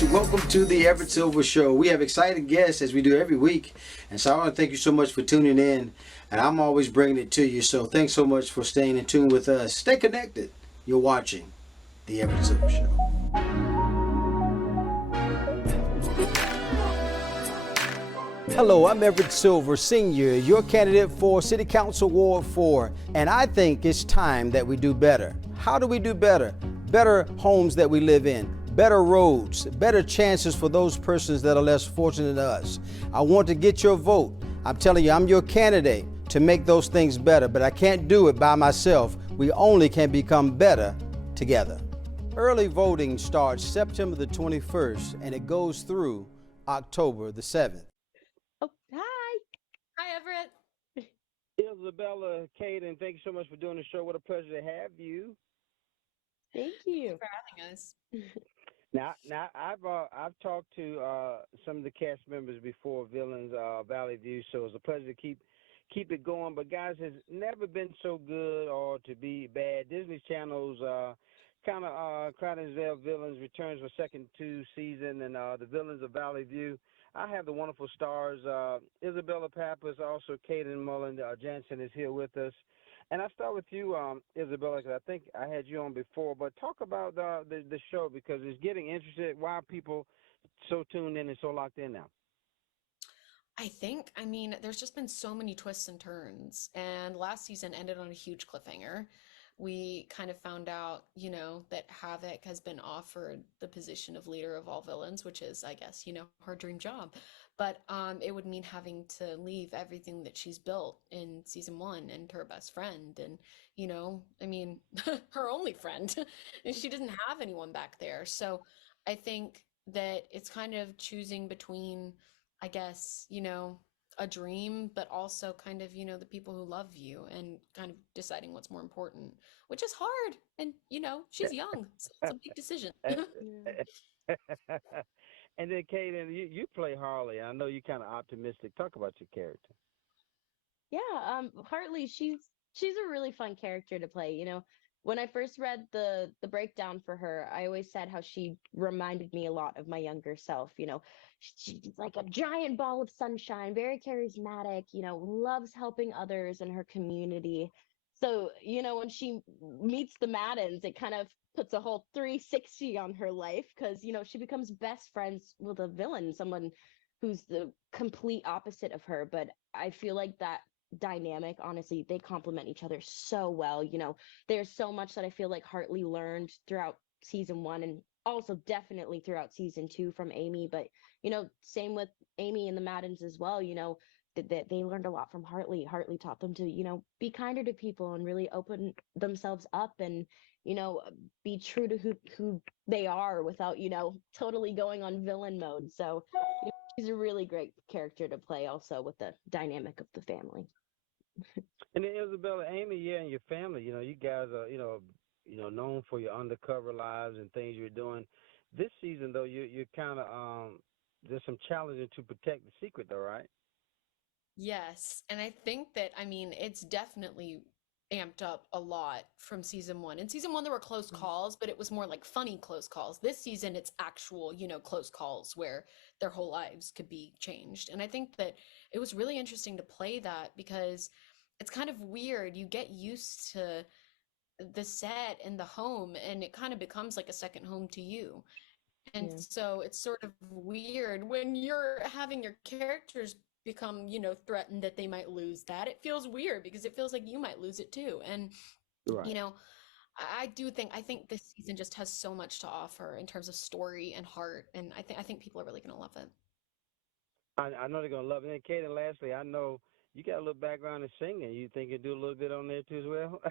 guys, welcome to the Everett Silver Show. We have exciting guests as we do every week, and so I want to thank you so much for tuning in, and I'm always bringing it to you, so thanks so much for staying in tune with us. Stay connected. You're watching the Everett Silver Show. Hello, I'm Everett Silver, Sr., your candidate for City Council Ward 4, and I think it's time that we do better. How do we do better? Better homes that we live in, better roads, better chances for those persons that are less fortunate than us. I want to get your vote. I'm telling you, I'm your candidate to make those things better, but I can't do it by myself. We only can become better together. Early voting starts September the 21st, and it goes through October the 7th. Oh, hi. Hi, Everett. Isabella, Kayen, thank you so much for doing the show. What a pleasure to have you. Thank you. For having us. Now, I've talked to some of the cast members before, Villains, Valley View, so it's a pleasure to keep it going. But guys, it's never been so good or to be bad. Disney Channel's kind of Clydesdale Villains returns for second two season, and the Villains of Valley View. I have the wonderful stars, Isabella Pappas, also Caden Mullen Janssen is here with us. And I start with you, Isabella, because I think I had you on before. But talk about the show, because it's getting interested. Why are people so tuned in and so locked in now? I mean, there's just been so many twists and turns, and last season ended on a huge cliffhanger. We kind of found out, that Havoc has been offered the position of leader of all villains, which is, I guess, her dream job. But it would mean having to leave everything that she's built in season one and her best friend, and I mean, her only friend, and she doesn't have anyone back there. So I think that it's kind of choosing between, I guess, a dream, but also kind of, the people who love you, and kind of deciding what's more important, which is hard. And, she's young, so it's a big decision. And then, Kaden, you play Harley. I know you're kind of optimistic. Talk about your character. Yeah, Hartley, she's a really fun character to play. When I first read the breakdown for her, I always said how she reminded me a lot of my younger self. She's like a giant ball of sunshine, very charismatic, loves helping others in her community. So, when she meets the Maddens, it kind of puts a whole 360 on her life, because, she becomes best friends with a villain, someone who's the complete opposite of her. But I feel like that dynamic, honestly, they complement each other so well. There's so much that I feel like Hartley learned throughout season one, and also definitely throughout season two from Amy. But same with Amy and the Maddens as well. That they learned a lot from Hartley. Hartley taught them to be kinder to people and really open themselves up, and be true to who they are without totally going on villain mode. So she's a really great character to play, also with the dynamic of the family. And then Isabella, Amy, yeah, and your family. You guys are, known for your undercover lives and things you're doing. This season, though, you're kind of there's some challenges to protect the secret, though, right? Yes, and I think that, I mean, it's definitely amped up a lot from season one. In season one, there were close calls, but it was more like funny close calls. This season, it's actual, close calls where their whole lives could be changed. And I think that it was really interesting to play that, because it's kind of weird. You get used to the set and the home, and it kind of becomes like a second home to you. And Yeah. so it's sort of weird when you're having your characters become, threatened that they might lose that. It feels weird because it feels like you might lose it too. And, you Right. know, I think this season just has so much to offer in terms of story and heart. And I think people are really gonna love it. I know they're gonna love it. And Kaden, lastly, I know you got a little background in singing. You think you do a little bit on there too as well?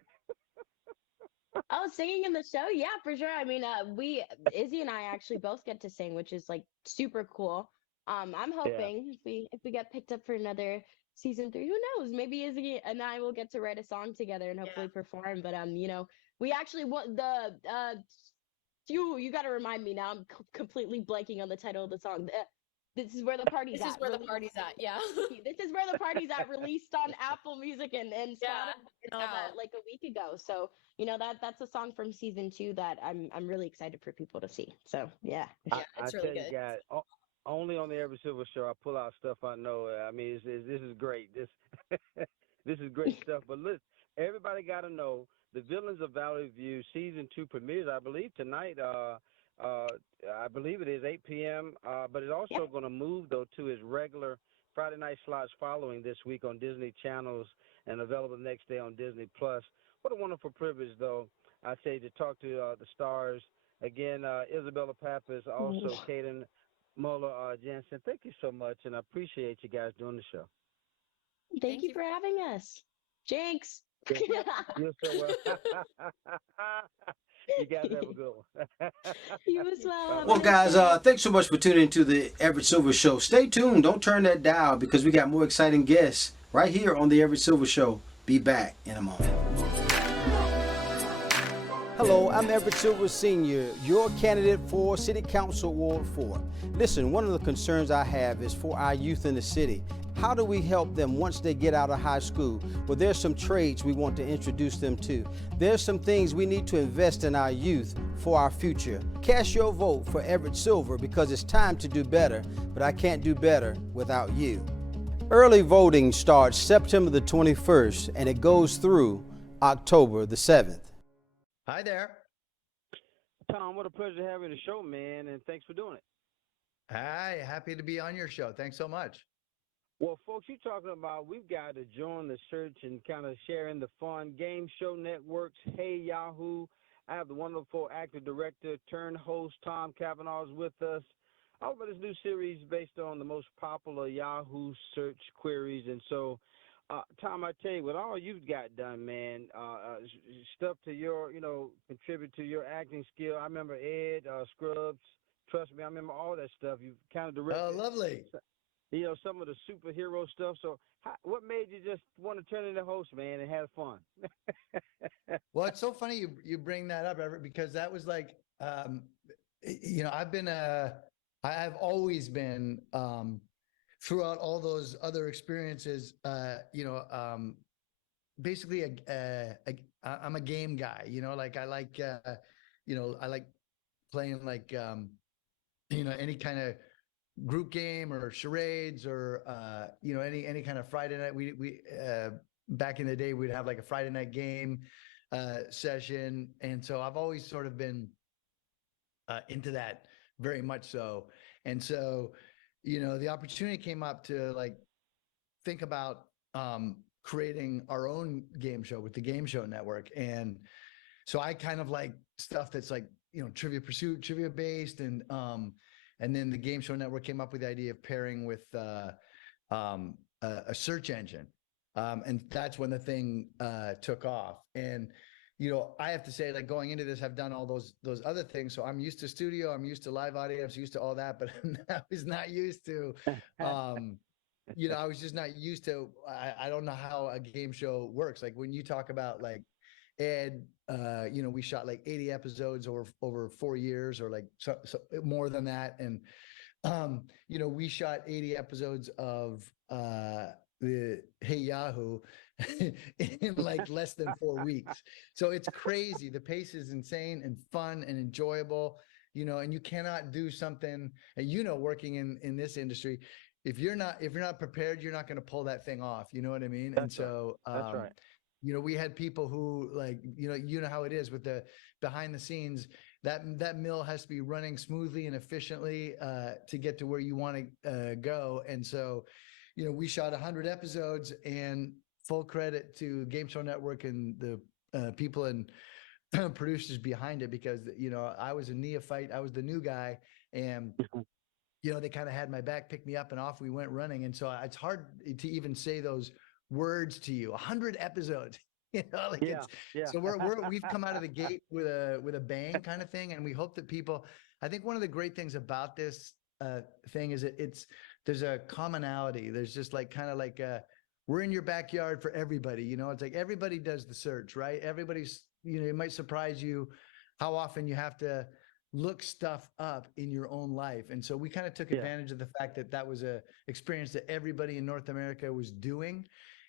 Oh, singing in the show? Yeah, for sure. I mean, we Izzy and I actually both get to sing, which is like super cool. I'm Yeah. hoping if we get picked up for another season three, who knows? Maybe Izzy and I will get to write a song together and Yeah. hopefully perform. But we actually want you got to remind me now. I'm completely blanking on the title of the song. This is where the party's This at. is where the Released- party's at. Yeah. This is where the party's at. Released on Apple Music and Yeah, Spotify and it's all that out. like a week ago. So that's a song from season 2 that I'm really excited for people to see. So yeah. Yeah, I it's really tell you good. guys, only on the Everett Silver Show I pull out stuff I know. I mean, this is great. This this is great stuff. But listen, everybody got to know the Villains of Valley View season 2 premieres, I believe, tonight. I believe it is 8 p.m. But it's also going to move though to its regular Friday night slots following this week on Disney channels and available the next day on Disney Plus. What a wonderful privilege, though, I say, to talk to the stars again. Isabella Pappas, also Kayen, Mullen Janssen. Thank you so much, and I appreciate you guys doing the show. Thank you for having us. Jinx. You're so well. You guys have a good one. You as well. Have a Well, nice guys, day. thanks so much for tuning into the Everett Silver Show. Stay tuned. Don't turn that dial because we got more exciting guests right here on the Everett Silver Show. Be back in a moment. Hello, I'm Everett Silver Sr., your candidate for City Council Ward 4. Listen, one of the concerns I have is for our youth in the city. How do we help them once they get out of high school? Well, there's some trades we want to introduce them to. There's some things we need to invest in our youth for our future. Cast your vote for Everett Silver because it's time to do better, but I can't do better without you. Early voting starts September the 21st and it goes through October the 7th. Hi there. Tom, what a pleasure having the show, man, and thanks for doing it. Hi, happy to be on your show. Thanks so much. Well, folks, you're talking about we've got to join the search and kind of share in the fun. Game show networks, Hey Yahoo. I have the wonderful actor, director, turned host, Tom Cavanagh is with us. All about this new series based on the most popular Yahoo search queries. And so, Tom, I tell you, with all you've got done, man, stuff to your, contribute to your acting skill. I remember Ed, Scrubs. Trust me, I remember all that stuff. You kind of directed. Oh, lovely. Some of the superhero stuff. So what made you just want to turn into host, man, and have fun? Well, it's so funny you bring that up, Everett, because that was like, I've always been, throughout all those other experiences, basically I'm a game guy, like I like, I like playing like, any kind of group game or charades or any kind of Friday night. We back in the day we'd have like a Friday night game session, and so I've always sort of been into that very much so. And so the opportunity came up to like think about creating our own game show with the Game Show Network. And so I kind of like stuff that's like Trivia Pursuit, trivia based, and then the Game Show Network came up with the idea of pairing with a search engine. And that's when the thing took off. And, I have to say, like going into this, I've done all those other things. So I'm used to studio, I'm used to live audience, used to all that, but I was not used to, I was just not used to, I don't know how a game show works. Like when you talk about like Ed, we shot like 80 episodes over 4 years or like so more than that. And, we shot 80 episodes of the Hey Yahoo in like less than 4 weeks. So it's crazy. The pace is insane and fun and enjoyable, and you cannot do something, and working in this industry, if you're not prepared, you're not going to pull that thing off. You know what I mean? That's and so, right. That's right. We had people who like, how it is with the behind the scenes, that mill has to be running smoothly and efficiently to get to where you want to go. And so, we shot 100 episodes, and full credit to Game Show Network and the people and producers behind it, because, I was a neophyte. I was the new guy, and they kind of had my back, picked me up, and off we went running. And so it's hard to even say those words to you. 100 episodes, Yeah. So we've come out of the gate with a bang kind of thing. And we hope that people, I think one of the great things about this thing is there's a commonality. There's just like, kind of like, we're in your backyard for everybody, it's like everybody does the search, right? Everybody's, it might surprise you how often you have to look stuff up in your own life. And so we kind of took advantage of the fact that that was a experience that everybody in North America was doing.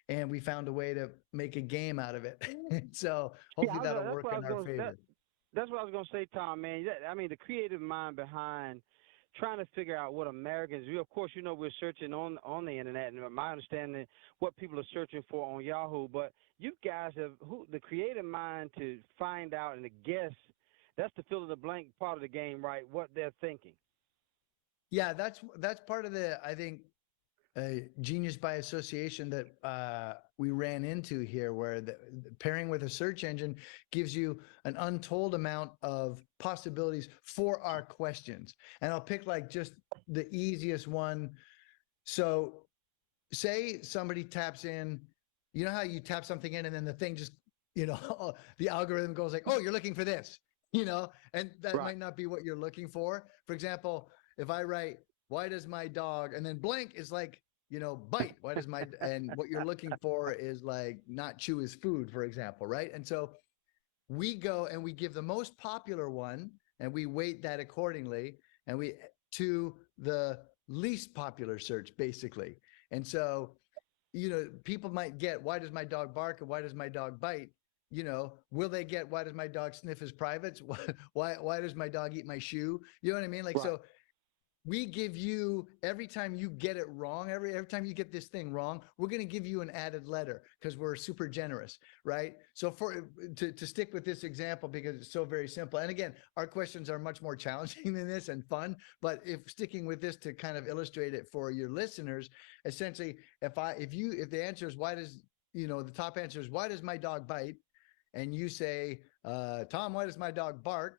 And we found a way to make a game out of it. So hopefully that'll work in our favor. That's what I was going to say, Tom, man. I mean, the creative mind behind trying to figure out what Americans do. Of course, you know, we're searching on the internet, and my understanding what people are searching for on Yahoo. But you guys have the creative mind to find out and to guess. That's the fill in the blank part of the game, right? What they're thinking. Yeah, that's part of the, I think, genius by association that we ran into here, where the pairing with a search engine gives you an untold amount of possibilities for our questions. And I'll pick like just the easiest one. So say somebody taps in, you know how you tap something in and then the thing just, you know, the algorithm goes like, oh, you're looking for this, you know, and that might not be what you're looking for. For example, if I write, why does my dog, and then blank is like, you know, bite. Why does my, and what you're looking for is like not chew his food, for example, right? And so we go and we give the most popular one and we weight that accordingly, and we to the least popular search, basically. And so, you know, people might get, why does my dog bark, and why does my dog bite? You know, will they get, why does my dog sniff his privates? Why does my dog eat my shoe? You know what I mean? Like, so we give you, every time you get it wrong, every time you get this thing wrong, we're going to give you an added letter because we're super generous, right? So to stick with this example, because it's so very simple. And again, our questions are much more challenging than this and fun, but if sticking with this to kind of illustrate it for your listeners, essentially, if the answer is why does, you know, the top answer is why does my dog bite? And you say, Tom, why does my dog bark?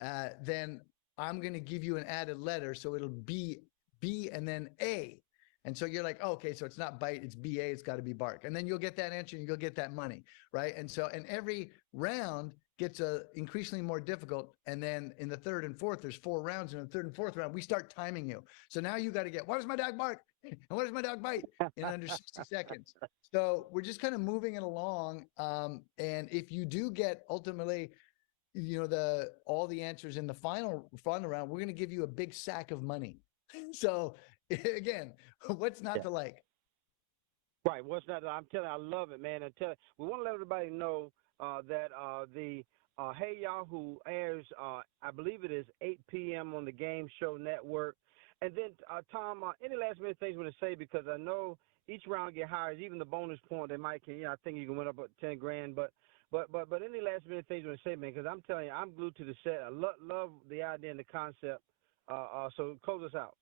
Then I'm going to give you an added letter. So it'll be B and then A. And so you're like, oh, okay, so it's not bite, it's BA, it's got to be bark. And then you'll get that answer and you'll get that money, right? And so, and every round gets increasingly more difficult. And then in the third and fourth, there's 4 rounds. And in the third and fourth round, we start timing you. So now you got to get, why does my dog bark? And why does my dog bite? In under 60 seconds. So we're just kind of moving it along. And if you do get ultimately, you know, all the answers in the final round, we're going to give you a big sack of money. So again, what's not to like? Right. What's not? I'm telling you, I love it, man. We want to let everybody know that the Hey Yahoo airs, I believe it is 8 p.m. on the Game Show Network. And then, Tom, any last minute things you want to say? Because I know each round get higher, even the bonus point, they might can, you know, I think you can win up 10 grand, but any last minute things you want to say, man? Because I'm telling you, I'm glued to the set. I love the idea and the concept. So close us out.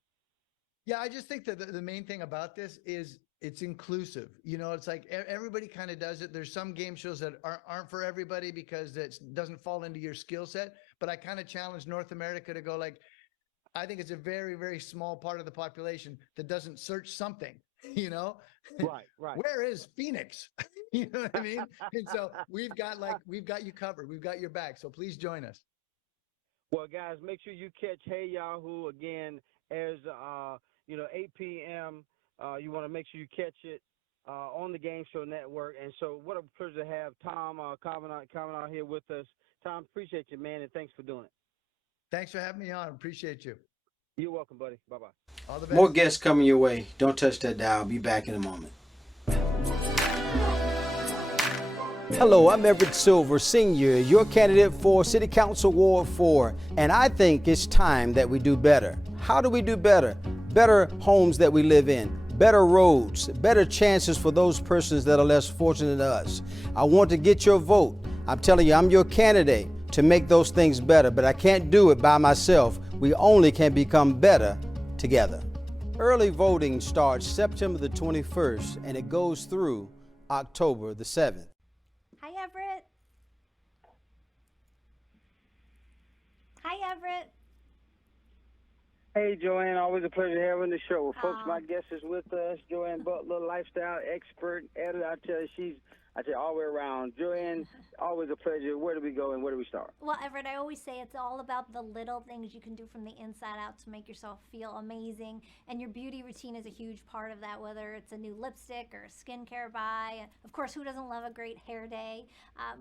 Yeah, I just think that the main thing about this is it's inclusive. You know, it's like everybody kind of does it. There's some game shows that aren't for everybody because it doesn't fall into your skill set. But I kind of challenge North America to go like, I think it's a very, very small part of the population that doesn't search something, you know? Right. Where is Phoenix? You know what I mean? And so we've got you covered. We've got your back. So please join us. Well, guys, make sure you catch Hey Yahoo again as 8 p.m. You want to make sure you catch it on the Game Show Network. And so what a pleasure to have Tom Cavanagh here with us. Tom, appreciate you, man, and thanks for doing it. Thanks for having me on. Appreciate you. You're welcome, buddy. Bye-bye. All the best. More guests coming your way. Don't touch that dial. I'll be back in a moment. Hello, I'm Everett Silver, Sr., your candidate for City Council Ward 4, and I think it's time that we do better. How do we do better? Better homes that we live in, better roads, better chances for those persons that are less fortunate than us. I want to get your vote. I'm telling you, I'm your candidate to make those things better, but I can't do it by myself. We only can become better together. Early voting starts September the 21st, and it goes through October the 7th. Hi, Everett. Hi, Everett. Hey, Joann, always a pleasure having the show. Well, folks, my guest is with us, Joann Butler, lifestyle expert, editor. I tell you, all the way around. Joann, always a pleasure. Where do we go and where do we start? Well, Everett, I always say it's all about the little things you can do from the inside out to make yourself feel amazing. And your beauty routine is a huge part of that, whether it's a new lipstick or a skincare buy. Of course, who doesn't love a great hair day?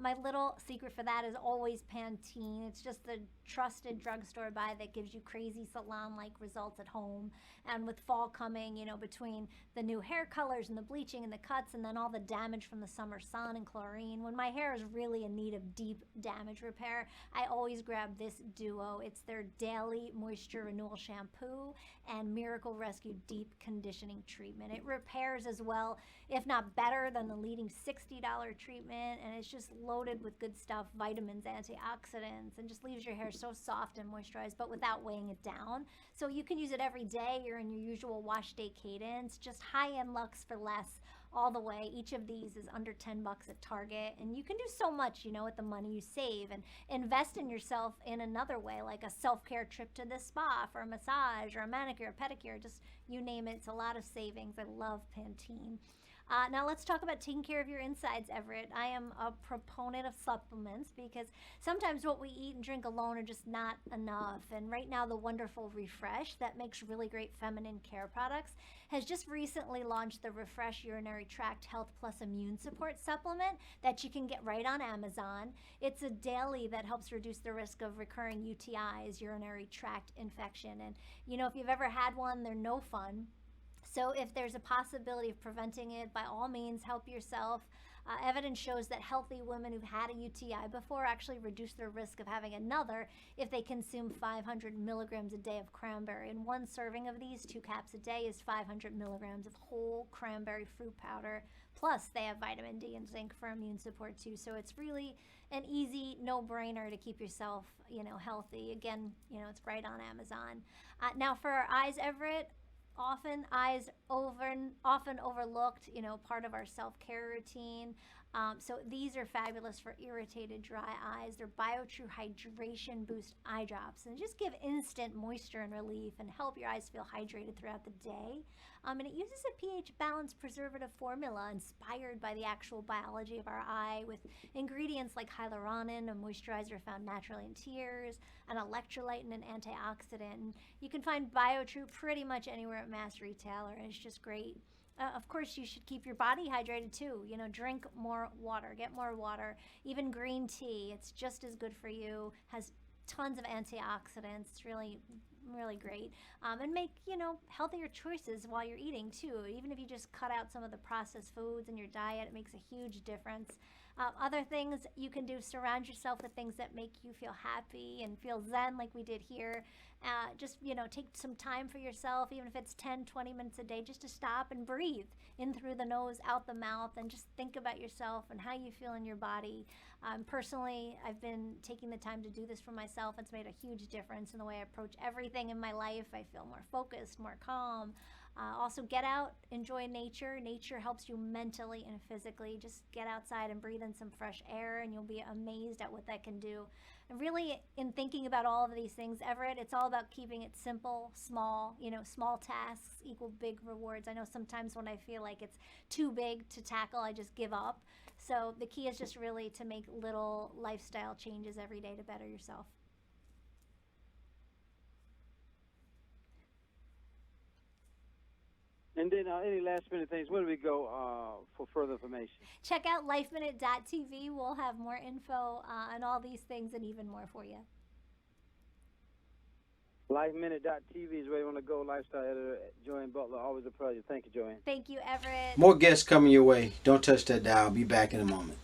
My little secret for that is always Pantene. It's just the trusted drugstore buy that gives you crazy salon-like results at home. And with fall coming, between the new hair colors and the bleaching and the cuts and then all the damage from the summer sun and chlorine, when my hair is really in need of deep damage repair, I always grab this duo. It's their Daily Moisture Renewal Shampoo and Miracle Rescue Deep Conditioning Treatment. It repairs as well, if not better, than the leading $60 treatment, and it's just loaded with good stuff, vitamins, antioxidants, and just leaves your hair so soft and moisturized, but without weighing it down. So you can use it every day. You're in your usual wash day cadence, just high-end Lux for less all the way. Each of these is under $10 at Target, and you can do so much, with the money you save, and invest in yourself in another way, like a self-care trip to the spa for a massage or a manicure, pedicure, just you name it. It's a lot of savings. I love Pantene. Now let's talk about taking care of your insides, Everett. I am a proponent of supplements because sometimes what we eat and drink alone are just not enough. And right now, the wonderful Refresh, that makes really great feminine care products, has just recently launched the Refresh Urinary Tract Health Plus Immune Support Supplement that you can get right on Amazon. It's a daily that helps reduce the risk of recurring UTIs, urinary tract infection. And, if you've ever had one, they're no fun. So if there's a possibility of preventing it, by all means, help yourself. Evidence shows that healthy women who've had a UTI before actually reduce their risk of having another if they consume 500 milligrams a day of cranberry. And one serving of these, 2 caps a day, is 500 milligrams of whole cranberry fruit powder. Plus, they have vitamin D and zinc for immune support too. So it's really an easy no-brainer to keep yourself, healthy. Again, it's right on Amazon. Now for our eyes, Everett, often overlooked, part of our self-care routine. So these are fabulous for irritated dry eyes. They're BioTrue Hydration Boost eye drops, and just give instant moisture and relief and help your eyes feel hydrated throughout the day. And it uses a pH-balanced preservative formula inspired by the actual biology of our eye, with ingredients like hyaluronic, a moisturizer found naturally in tears, an electrolyte, and an antioxidant. And you can find BioTrue pretty much anywhere at mass retailer, and it's just great. Of course, you should keep your body hydrated too. Drink more water, get more water. Even green tea, it's just as good for you. Has tons of antioxidants. It's really, really great. And make, healthier choices while you're eating too. Even if you just cut out some of the processed foods in your diet, it makes a huge difference. Other things you can do, surround yourself with things that make you feel happy and feel zen like we did here. Just, take some time for yourself, even if it's 10, 20 minutes a day, just to stop and breathe in through the nose, out the mouth, and just think about yourself and how you feel in your body. Personally, I've been taking the time to do this for myself. It's made a huge difference in the way I approach everything in my life. I feel more focused, more calm. Also, get out, enjoy nature. Nature helps you mentally and physically. Just get outside and breathe in some fresh air, and you'll be amazed at what that can do. And really, in thinking about all of these things, Everett, it's all about keeping it simple, small. Small tasks equal big rewards. I know sometimes when I feel like it's too big to tackle, I just give up. So the key is just really to make little lifestyle changes every day to better yourself. And then any last minute things, where do we go for further information? Check out lifeminute.tv. We'll have more info on all these things and even more for you. Lifeminute.tv is where you want to go. Lifestyle editor Joann Butler. Always a pleasure. Thank you, Joann. Thank you, Everett. More guests coming your way. Don't touch that dial. Be back in a moment.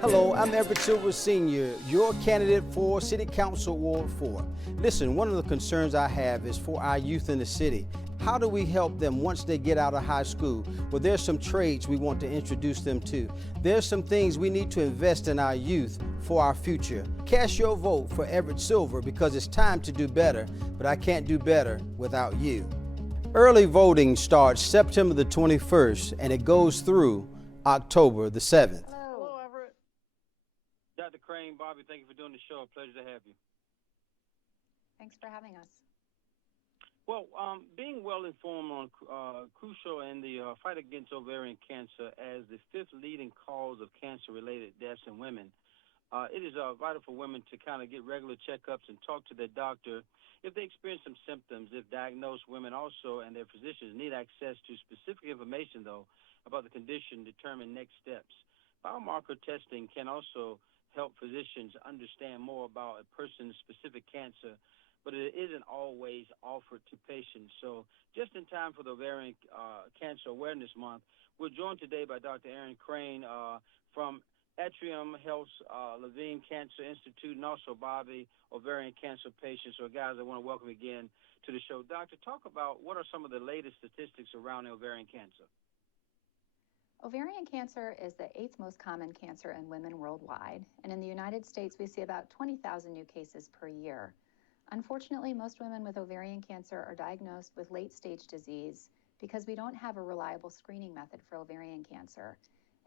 Hello, I'm Everett Silver Sr., your candidate for City Council Ward 4. Listen, one of the concerns I have is for our youth in the city. How do we help them once they get out of high school? Well, there's some trades we want to introduce them to. There's some things we need to invest in our youth for our future. Cast your vote for Everett Silver because it's time to do better, but I can't do better without you. Early voting starts September the 21st and it goes through October the 7th. Hello, Everett. Dr. Crane, Bobbie, thank you for doing the show. A pleasure to have you. Thanks for having us. Well, being well informed on crucial in the fight against ovarian cancer as the 5th leading cause of cancer-related deaths in women, it is vital for women to kind of get regular checkups and talk to their doctor if they experience some symptoms. If diagnosed, women also and their physicians need access to specific information, though, about the condition, determine next steps. Biomarker testing can also help physicians understand more about a person's specific cancer, but it isn't always offered to patients. So just in time for the Ovarian Cancer Awareness Month, we're joined today by Dr. Erin from Atrium Health Levine Cancer Institute, and also bobbie, ovarian cancer patients. So, guys, I want to welcome again to the show. Doctor, talk about what are some of the latest statistics around ovarian cancer? Ovarian cancer is the 8th most common cancer in women worldwide, and in the United States, we see about 20,000 new cases per year. Unfortunately, most women with ovarian cancer are diagnosed with late-stage disease because we don't have a reliable screening method for ovarian cancer.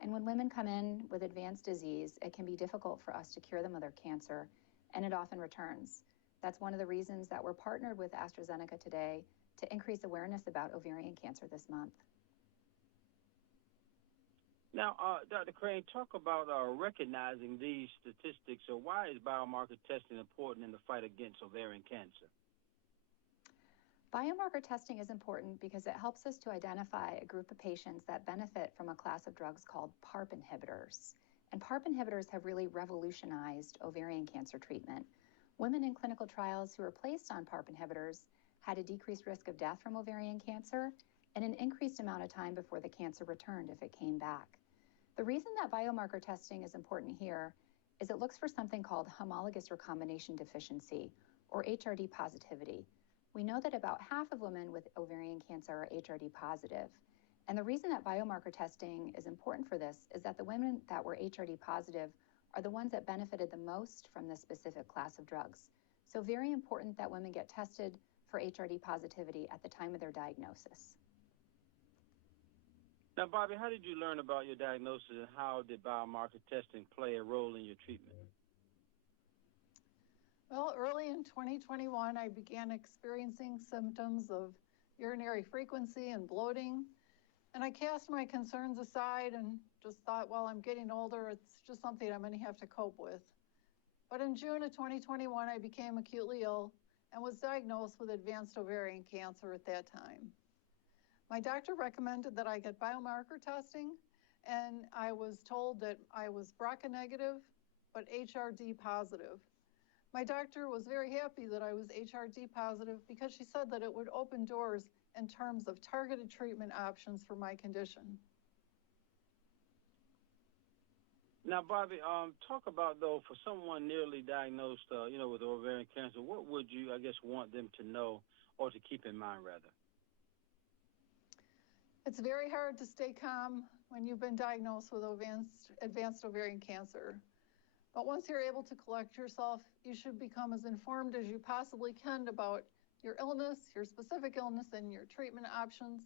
And when women come in with advanced disease, it can be difficult for us to cure them of their cancer, and it often returns. That's one of the reasons that we're partnered with AstraZeneca today to increase awareness about ovarian cancer this month. Now, Dr. Crane, talk about recognizing these statistics. So why is biomarker testing important in the fight against ovarian cancer? Biomarker testing is important because it helps us to identify a group of patients that benefit from a class of drugs called PARP inhibitors. And PARP inhibitors have really revolutionized ovarian cancer treatment. Women in clinical trials who were placed on PARP inhibitors had a decreased risk of death from ovarian cancer and an increased amount of time before the cancer returned if it came back. The reason that biomarker testing is important here is it looks for something called homologous recombination deficiency, or HRD positivity. We know that about half of women with ovarian cancer are HRD positive. And the reason that biomarker testing is important for this is that the women that were HRD positive are the ones that benefited the most from this specific class of drugs. So very important that women get tested for HRD positivity at the time of their diagnosis. Now, Bobbie, how did you learn about your diagnosis, and how did biomarker testing play a role in your treatment? Well, early in 2021, I began experiencing symptoms of urinary frequency and bloating, and I cast my concerns aside and just thought, well, I'm getting older, it's just something I'm going to have to cope with. But in June of 2021, I became acutely ill and was diagnosed with advanced ovarian cancer at that time. My doctor recommended that I get biomarker testing, and I was told that I was BRCA negative, but HRD positive. My doctor was very happy that I was HRD positive because she said that it would open doors in terms of targeted treatment options for my condition. Now, Bobbie, talk about, though, for someone newly diagnosed, with ovarian cancer, what would you, want them to know or to keep in mind, rather? It's very hard to stay calm when you've been diagnosed with advanced ovarian cancer. But once you're able to collect yourself, you should become as informed as you possibly can about your illness, your specific illness, and your treatment options.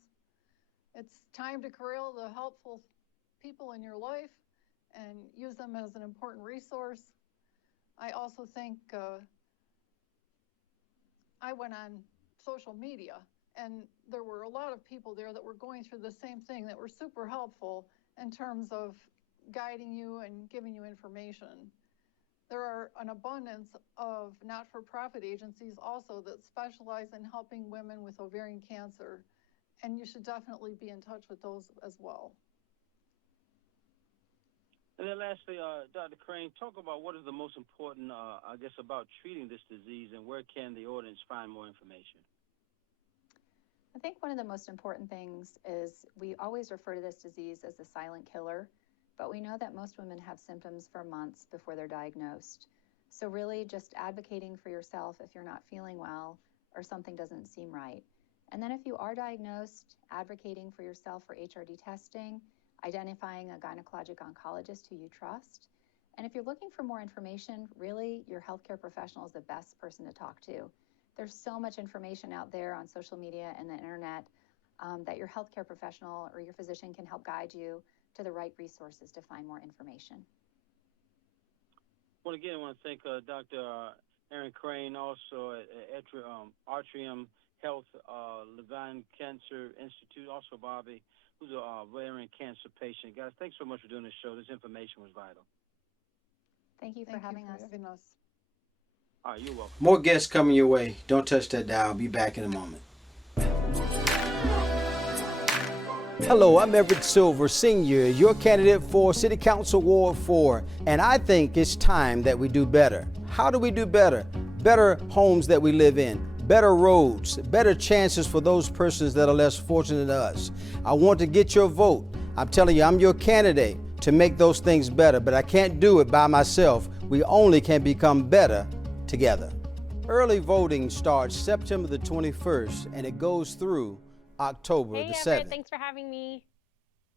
It's time to corral the helpful people in your life and use them as an important resource. I also think I went on social media, and there were a lot of people there that were going through the same thing that were super helpful in terms of guiding you and giving you information. There are an abundance of not-for-profit agencies also that specialize in helping women with ovarian cancer, and you should definitely be in touch with those as well. And then lastly, Dr. Crane, talk about what is the most important, about treating this disease, and where can the audience find more information? I think one of the most important things is we always refer to this disease as the silent killer, but we know that most women have symptoms for months before they're diagnosed. So really just advocating for yourself if you're not feeling well or something doesn't seem right. And then if you are diagnosed, advocating for yourself for HRD testing, identifying a gynecologic oncologist who you trust. And if you're looking for more information, really your healthcare professional is the best person to talk to. There's so much information out there on social media and the internet that your healthcare professional or your physician can help guide you to the right resources to find more information. Well, again, I want to thank Dr. Erin Crane, also at Atrium Health Levine Cancer Institute, also Bobbie, who's a ovarian cancer patient. Guys, thanks so much for doing this show. This information was vital. Thank you for having us. All right, you're welcome. More guests coming your way. Don't touch that dial. I'll be back in a moment. Hello, I'm Everett Silver, Senior, your candidate for City Council Ward 4, and I think it's time that we do better. How do we do better? Better homes that we live in, better roads, better chances for those persons that are less fortunate than us. I want to get your vote. I'm telling you, I'm your candidate to make those things better, but I can't do it by myself. We only can become better together. Early voting starts September the 21st, and it goes through October the 7th. Everett, thanks for having me.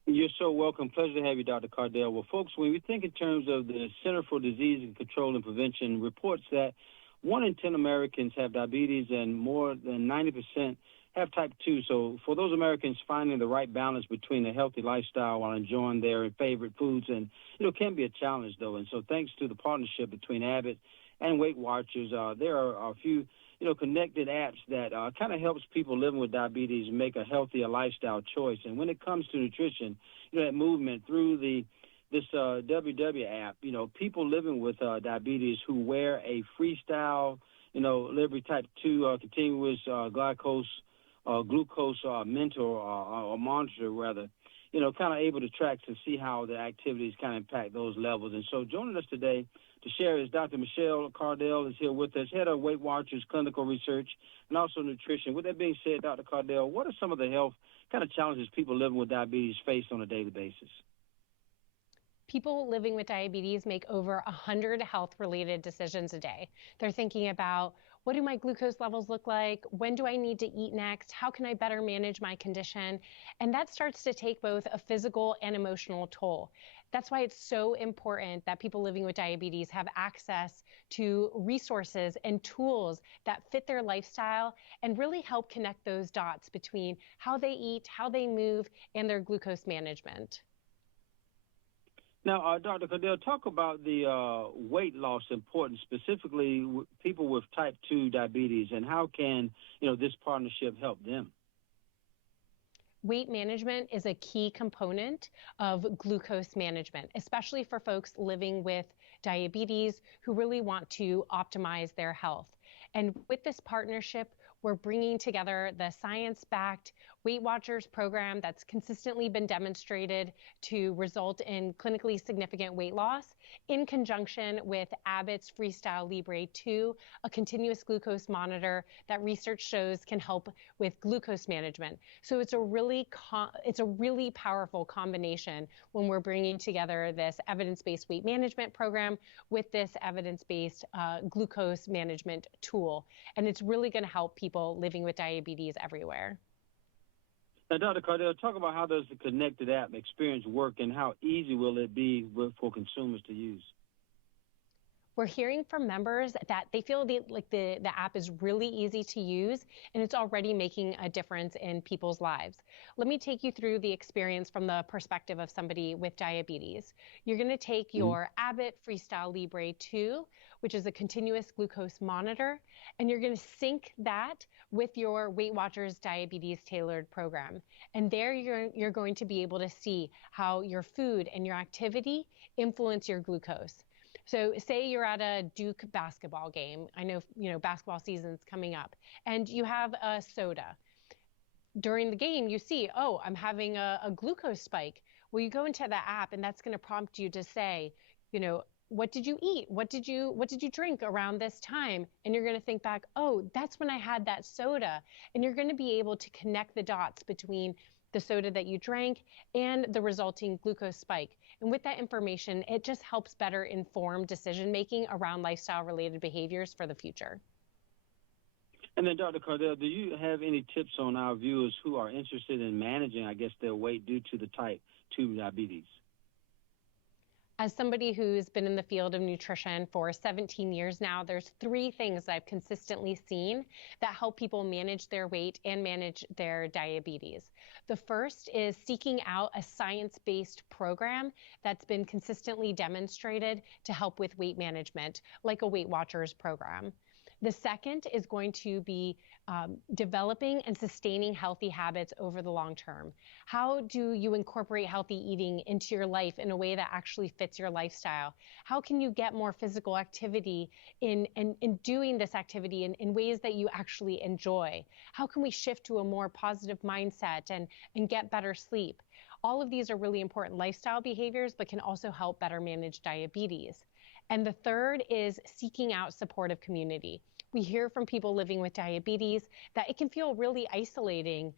You're so welcome. Pleasure to have you, Dr. Cardell. Well, folks, when we think in terms of the Center for Disease Control and Prevention reports that 1 in 10 Americans have diabetes and more than 90% have type 2. So for those Americans, finding the right balance between a healthy lifestyle while enjoying their favorite foods and, can be a challenge, though. And so thanks to the partnership between Abbott and Weight Watchers, there are a few connected apps that kind of helps people living with diabetes make a healthier lifestyle choice. And when it comes to nutrition, that movement through this WW app, people living with diabetes who wear a freestyle, Liberty type 2 continuous glucose mentor or monitor, rather, kind of able to track to see how the activities kind of impact those levels. And so joining us today to share is Dr. Michelle Cardell is here with us, head of Weight Watchers Clinical Research and also nutrition. With that being said, Dr. Cardell, what are some of the health kind of challenges people living with diabetes face on a daily basis? People living with diabetes make over 100 health-related decisions a day. They're thinking about, what do my glucose levels look like? When do I need to eat next? How can I better manage my condition? And that starts to take both a physical and emotional toll. That's why it's so important that people living with diabetes have access to resources and tools that fit their lifestyle and really help connect those dots between how they eat, how they move, and their glucose management. Now, Dr. Cardell, talk about the weight loss importance, specifically people with type 2 diabetes, and how can, this partnership help them? Weight management is a key component of glucose management, especially for folks living with diabetes who really want to optimize their health. And with this partnership, we're bringing together the science-backed Weight Watchers program that's consistently been demonstrated to result in clinically significant weight loss in conjunction with Abbott's Freestyle Libre 2, a continuous glucose monitor that research shows can help with glucose management. So it's a really powerful combination when we're bringing together this evidence-based weight management program with this evidence-based glucose management tool. And it's really going to help people living with diabetes everywhere. Now, Dr. Cardell, talk about how does the connected app experience work and how easy will it be for consumers to use? We're hearing from members that they feel like the app is really easy to use and it's already making a difference in people's lives. Let me take you through the experience from the perspective of somebody with diabetes. You're going to take your Abbott Freestyle Libre 2, which is a continuous glucose monitor, and you're going to sync that with your Weight Watchers Diabetes Tailored program. And there you're going to be able to see how your food and your activity influence your glucose. So say you're at a Duke basketball game. I know, basketball season's coming up, and you have a soda. During the game, you see, oh, I'm having a glucose spike. Well, you go into the app, and that's going to prompt you to say, what did you eat? What did you drink around this time? And you're going to think back, oh, that's when I had that soda. And you're going to be able to connect the dots between the soda that you drank and the resulting glucose spike. And with that information, it just helps better inform decision-making around lifestyle-related behaviors for the future. And then, Dr. Cardell, do you have any tips on our viewers who are interested in managing, their weight due to the type 2 diabetes? As somebody who's been in the field of nutrition for 17 years now, there's 3 things I've consistently seen that help people manage their weight and manage their diabetes. The first is seeking out a science-based program that's been consistently demonstrated to help with weight management, like a Weight Watchers program. The second is going to be developing and sustaining healthy habits over the long term. How do you incorporate healthy eating into your life in a way that actually fits your lifestyle? How can you get more physical activity in doing this activity in ways that you actually enjoy? How can we shift to a more positive mindset and get better sleep? All of these are really important lifestyle behaviors, but can also help better manage diabetes. And the third is seeking out supportive community. We hear from people living with diabetes that it can feel really isolating.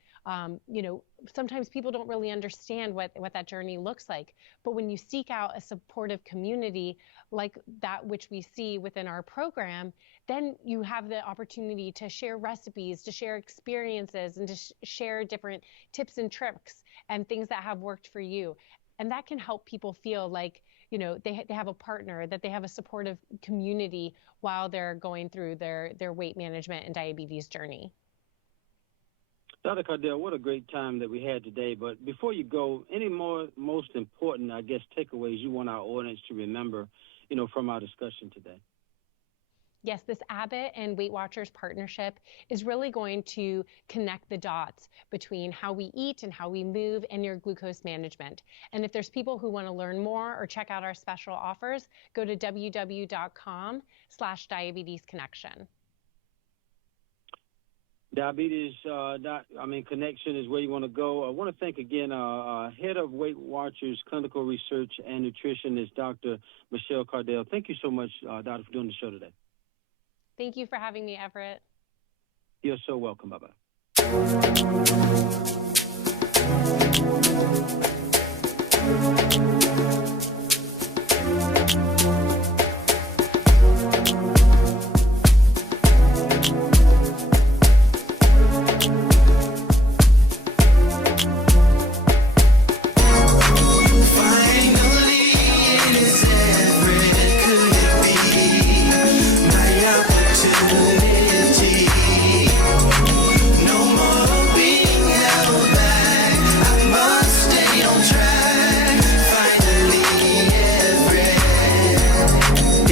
Sometimes people don't really understand what that journey looks like. But when you seek out a supportive community like that which we see within our program, then you have the opportunity to share recipes, to share experiences, and to share different tips and tricks and things that have worked for you. And that can help people feel like they have a partner, that they have a supportive community while they're going through their weight management and diabetes journey. Dr. Cardell, what a great time that we had today. But before you go, any most important, I guess, takeaways you want our audience to remember, from our discussion today? Yes, this Abbott and Weight Watchers partnership is really going to connect the dots between how we eat and how we move and your glucose management. And if there's people who want to learn more or check out our special offers, go to www.com/diabetesconnection. Diabetes Connection is where you want to go. I want to thank again head of Weight Watchers Clinical Research and Nutrition is Dr. Michelle Cardell. Thank you so much, Doctor, for doing the show today. Thank you for having me, Everett. You're so welcome. Bye-bye.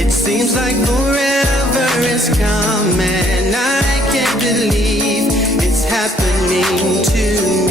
Seems like forever is coming. I can't believe it's happening to me.